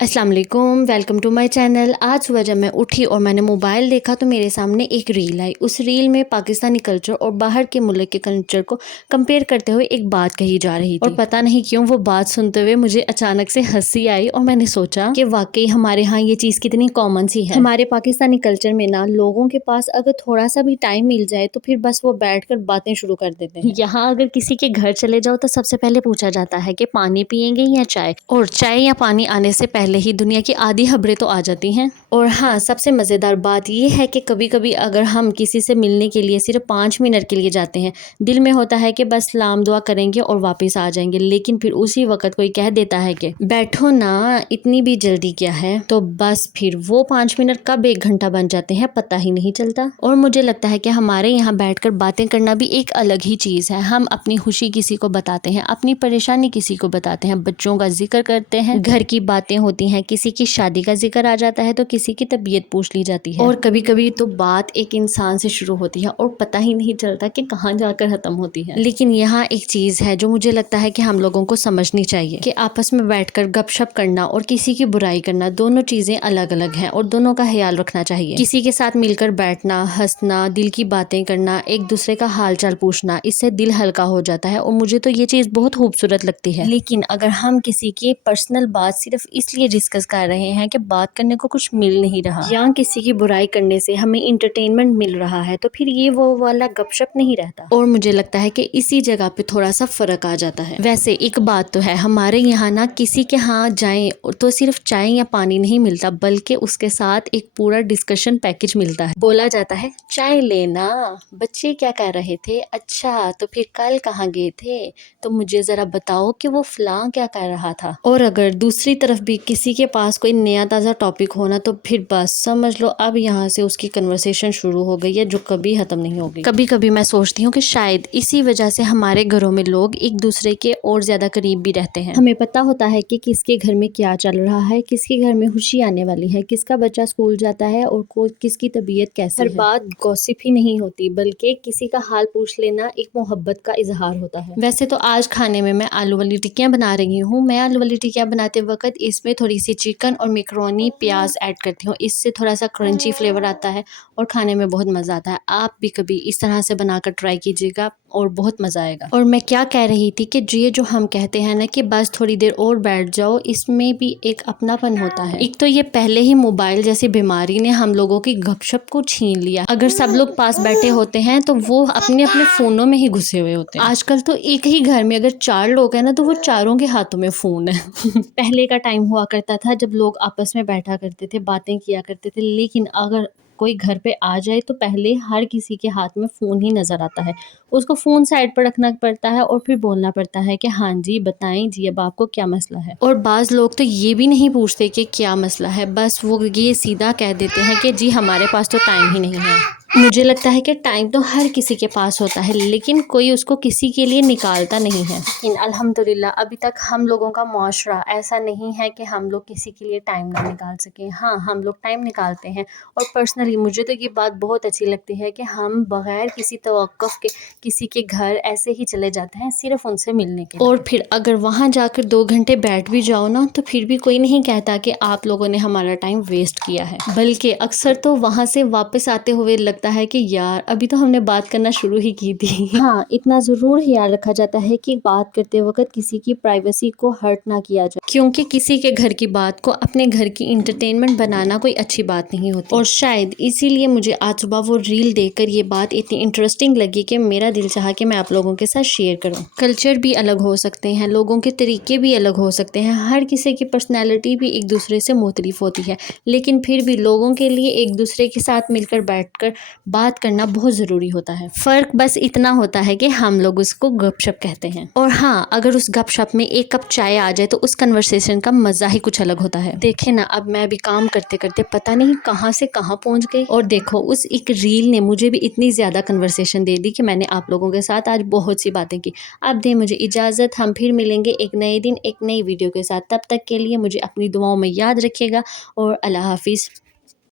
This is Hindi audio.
अस्सलाम वालेकुम, वेलकम टू माय चैनल। आज सुबह जब मैं उठी और मैंने मोबाइल देखा तो मेरे सामने एक रील आई। उस रील में पाकिस्तानी कल्चर और बाहर के मुल्क के कल्चर को कंपेयर करते हुए एक बात कही जा रही थी और पता नहीं क्यों वो बात सुनते हुए मुझे अचानक से हंसी आई और मैंने सोचा कि वाकई हमारे यहाँ ये चीज़ कितनी कॉमन सी है। हमारे पाकिस्तानी कल्चर में ना लोगों के पास अगर थोड़ा सा भी टाइम मिल जाए तो फिर बस वो बैठ कर बातें शुरू कर देते हैं। यहाँ अगर किसी के घर चले जाओ तो सबसे पहले पूछा जाता है कि पानी पियेंगे या चाय, और चाय या पानी आने से पहले ही दुनिया की आधी खबरें तो आ जाती हैं। और हाँ, सबसे मज़ेदार बात यह है कि कभी कभी अगर हम किसी से मिलने के लिए सिर्फ 5 मिनट के लिए जाते हैं, दिल में होता है कि बस सलाम दुआ करेंगे और वापस आ जाएंगे, लेकिन फिर उसी वक्त कोई कह देता है कि बैठो ना, इतनी भी जल्दी क्या है, तो बस फिर वो 5 मिनट कब 1 घंटा बन जाते हैं पता ही नहीं चलता। और मुझे लगता है कि हमारे यहाँ बैठकर बातें करना भी एक अलग ही चीज़ है। हम अपनी खुशी किसी को बताते हैं, अपनी परेशानी किसी को बताते हैं, बच्चों का जिक्र करते हैं, घर की बातें होती हैं, किसी की शादी का जिक्र आ जाता है तो किसी की तबीयत पूछ ली जाती है, और कभी कभी तो बात एक इंसान से शुरू होती है और पता ही नहीं चलता कि कहाँ जाकर खत्म होती है। लेकिन यहाँ एक चीज़ है जो मुझे लगता है कि हम लोगों को समझनी चाहिए कि आपस में बैठकर गपशप करना और किसी की बुराई करना दोनों चीज़ें अलग अलग हैं और दोनों का ख्याल रखना चाहिए। किसी के साथ मिलकर बैठना, हंसना, दिल की बातें करना, एक दूसरे का हाल चाल पूछना, इससे दिल हल्का हो जाता है और मुझे तो ये चीज़ बहुत खूबसूरत लगती है। लेकिन अगर हम किसी की पर्सनल बात सिर्फ इसलिए डिस्कस कर रहे हैं कि बात करने को कुछ मिल नहीं रहा, या किसी की बुराई करने से हमें इंटरटेनमेंट मिल रहा है, तो फिर ये वो वाला गपशप नहीं रहता। और मुझे लगता है कि इसी जगह पे थोड़ा सा फर्क आ जाता है। वैसे एक बात तो है, हमारे यहाँ ना किसी के यहाँ जाएं तो सिर्फ चाय या पानी नहीं मिलता, बल्कि उसके साथ एक पूरा डिस्कशन पैकेज मिलता है। बोला जाता है, चाय लेना, बच्चे क्या कर रहे थे, अच्छा तो फिर कल कहाँ गए थे, तो मुझे जरा बताओ कि वो फलां क्या कर रहा था। और अगर दूसरी तरफ भी किसी के पास कोई नया ताज़ा टॉपिक होना तो फिर बस समझ लो अब यहाँ से उसकी कन्वर्सेशन शुरू हो गई है जो कभी ख़त्म नहीं होगी। कभी कभी मैं सोचती हूँ कि शायद इसी वजह से हमारे घरों में लोग एक दूसरे के और ज़्यादा करीब भी रहते हैं। हमें पता होता है कि किसके घर में क्या चल रहा है, किसके घर में खुशी आने वाली है, किसका बच्चा स्कूल जाता है और किसकी तबीयत कैसी है। हर बात गॉसिप ही नहीं होती, बल्कि किसी का हाल पूछ लेना एक मोहब्बत का इजहार होता है। वैसे तो आज खाने में मैं आलू वाली टिक्कियाँ बना रही हूँ। मैं आलू वाली टिक्कियाँ बनाते वक्त इसमें थोड़ी सी चिकन और मैकरोनी प्याज ऐड करती हूँ, इससे थोड़ा सा क्रंची फ्लेवर आता है और खाने में बहुत मज़ा आता है। आप भी कभी इस तरह से बनाकर ट्राई कीजिएगा और बहुत मज़ा आएगा। और मैं क्या कह रही थी कि ये जो हम कहते हैं ना कि बस थोड़ी देर और बैठ जाओ, इसमें भी एक अपनापन होता है। एक तो ये पहले ही मोबाइल जैसी बीमारी ने हम लोगों की गपशप को छीन लिया। अगर सब लोग पास बैठे होते हैं तो वो अपने अपने फ़ोनों में ही घुसे हुए होते हैं। आजकल तो एक ही घर में अगर 4 लोग हैं ना तो वो चारों के हाथों में फ़ोन है। पहले का टाइम हुआ करता था जब लोग आपस में बैठा करते थे, बातें किया करते थे, लेकिन अगर कोई घर पे आ जाए तो पहले हर किसी के हाथ में फ़ोन ही नज़र आता है। उसको फ़ोन साइड पर रखना पड़ता है और फिर बोलना पड़ता है कि हाँ जी बताएं जी, अब आपको क्या मसला है। और बाज़ लोग तो ये भी नहीं पूछते कि क्या मसला है, बस वो ये सीधा कह देते हैं कि जी हमारे पास तो टाइम ही नहीं है। मुझे लगता है कि टाइम तो हर किसी के पास होता है, लेकिन कोई उसको किसी के लिए निकालता नहीं है। लेकिन अल्हम्दुलिल्लाह अभी तक हम लोगों का मुआशरा ऐसा नहीं है कि हम लोग किसी के लिए टाइम ना निकाल सकें। हाँ, हम लोग टाइम निकालते हैं और पर्सनली मुझे तो ये बात बहुत अच्छी लगती है कि हम बग़ैर किसी तवक्कुफ़ के किसी के घर ऐसे ही चले जाते हैं सिर्फ उनसे मिलने के लिए। और फिर अगर वहाँ जाकर 2 घंटे बैठ भी जाओ ना तो फिर भी कोई नहीं कहता कि आप लोगों ने हमारा टाइम वेस्ट किया है, बल्कि अक्सर तो वहाँ से वापस आते हुए लगता है कि यार अभी तो हमने बात करना शुरू ही की थी। हाँ, इतना ज़रूर ख्याल रखा जाता है कि बात करते वक्त किसी की प्राइवेसी को हर्ट ना किया जाए, क्योंकि किसी के घर की बात को अपने घर की इंटरटेनमेंट बनाना कोई अच्छी बात नहीं होती। और शायद इसीलिए मुझे आज सुबह वो रील देखकर ये बात इतनी इंटरेस्टिंग लगी कि मेरा दिल चाहा कि मैं आप लोगों के साथ शेयर करूं। कल्चर भी अलग हो सकते हैं, लोगों के तरीके भी अलग हो सकते हैं, हर किसी की पर्सनैलिटी भी एक दूसरे से मुख्तलिफ होती है, लेकिन फिर भी लोगों के लिए एक दूसरे के साथ मिलकर बैठकर बात करना बहुत ज़रूरी होता है। फ़र्क बस इतना होता है कि हम लोग उसको गपशप कहते हैं। और हाँ, अगर उस गपशप में 1 कप चाय आ जाए तो उस कन्वर्सेशन का मज़ा ही कुछ अलग होता है। देखे ना, अब मैं भी काम करते करते पता नहीं कहाँ से कहाँ पहुँच गई, और देखो उस एक रील ने मुझे भी इतनी ज़्यादा कन्वर्सेशन दे दी कि मैंने आप लोगों के साथ आज बहुत सी बातें की। अब दें मुझे इजाज़त, हम फिर मिलेंगे एक नए दिन एक नई वीडियो के साथ। तब तक के लिए मुझे अपनी दुआओं में याद रखिएगा और अल्लाह हाफिज़।